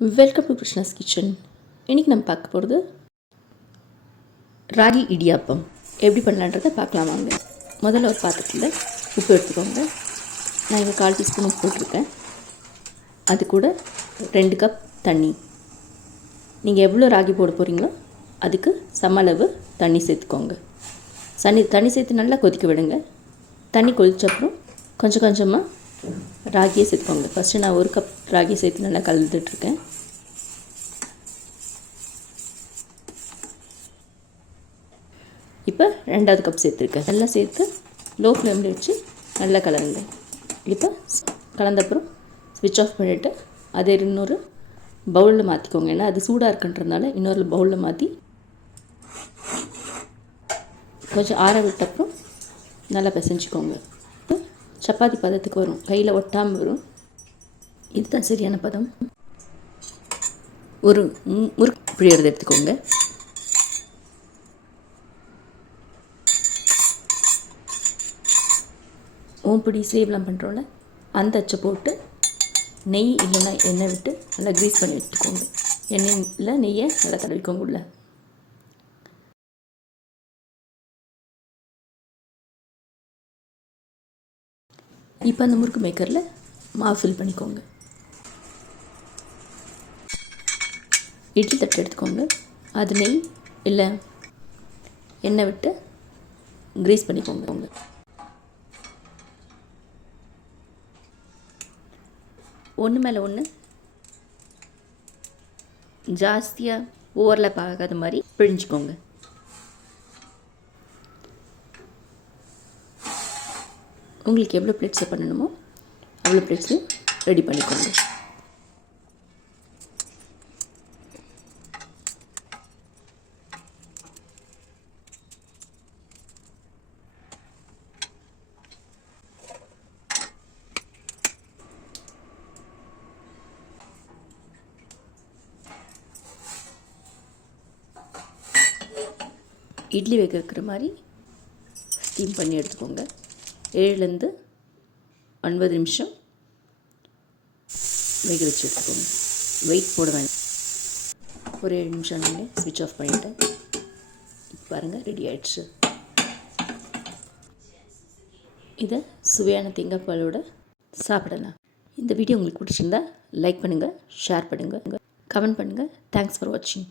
Welcome to Krishna's kitchen. இன்றைக்கி நம்ம பார்க்க போகிறது ராகி இடியாப்பம் எப்படி பண்ணலான்றதை பார்க்கலாம் வாங்க. முதல்ல ஒரு பாத்திரத்தில் உப்பு எடுத்துக்கோங்க. நான் இங்கே 1/4 டீஸ்பூன் உப்பு போட்டிருக்கேன். அது கூட 2 கப் தண்ணி. நீங்கள் எவ்வளோ ராகி போட போகிறீங்களோ அதுக்கு சம அளவு தண்ணி சேர்த்துக்கோங்க. தண்ணி சேர்த்து நல்லா கொதிக்க விடுங்க. தண்ணி கொதிச்சப்புறம் கொஞ்சம் கொஞ்சமாக ராகியை சேர்த்துக்கோங்க. ஃபஸ்ட்டு நான் 1 கப் ராகியை சேர்த்து நல்லா கலந்துட்டுருக்கேன். இப்போ 2வது கப் சேர்த்துருக்கேன். நல்லா சேர்த்து லோ ஃப்ளேமில் வச்சு நல்லா கலருங்க. இப்போ கலந்தப்புறம் ஸ்விட்ச் ஆஃப் பண்ணிவிட்டு அதை இன்னொரு பவுலில் மாற்றிக்கோங்க. ஏன்னா அது சூடாக இருக்குன்றதுனால இன்னொரு பவுலில் மாற்றி கொஞ்சம் ஆற விட்டப்புறம் நல்லா பிசைஞ்சிக்கோங்க. இப்போ சப்பாத்தி பதத்துக்கு வரும், கையில் ஒட்டாமல் வரும். இதுதான் சரியான பதம். ஒரு முறுக்கு பிழியறது எடுத்துக்கோங்க. ஓம்பிடி சேவெலாம் பண்ணுறோம்ல, அந்த அச்சை போட்டு நெய் இல்லைன்னா எண்ணெய் விட்டு நல்லா க்ரீஸ் பண்ணி வச்சுக்கோங்க. எண்ணெயில் நெய்யை நல்லா தடவிக்கோங்க உள்ள. இப்போ அந்த முறுக்கு மேக்கரில் மாவு ஃபில் பண்ணிக்கோங்க. இட்லி தட்டு எடுத்துக்கோங்க. அது நெய் இல்லை எண்ணெய் விட்டு க்ரீஸ் பண்ணிக்கோங்க. ஒன்று மேலே ஒன்று ஜாஸ்தியாக ஓவர்லாப் ஆகாத மாதிரி பிழிஞ்சிக்கோங்க. உங்களுக்கு எவ்வளோ பிளேட்ஸை பண்ணணுமோ அவ்வளோ பிளேட்ஸையும் ரெடி பண்ணிக்கோங்க. இட்லி வேக வைக்கிற மாதிரி ஸ்டீம் பண்ணி எடுத்துக்கோங்க. 7லேருந்து 9 நிமிஷம் வேக வச்சு எடுத்துக்கோங்க. வெயிட் போட வேண்டாம். ஒரு 7 நிமிஷம் நீங்கள் ஸ்விட்ச் ஆஃப் பண்ணிவிட்டேன். பாருங்கள், ரெடி ஆகிடுச்சு. இதை சுவையான தேங்காய் பாலோடு சாப்பிடலாம். இந்த வீடியோ உங்களுக்கு பிடிச்சிருந்தா லைக் பண்ணுங்கள், ஷேர் பண்ணுங்கள், கமெண்ட் பண்ணுங்கள். தேங்க்ஸ் ஃபார் வாட்சிங்.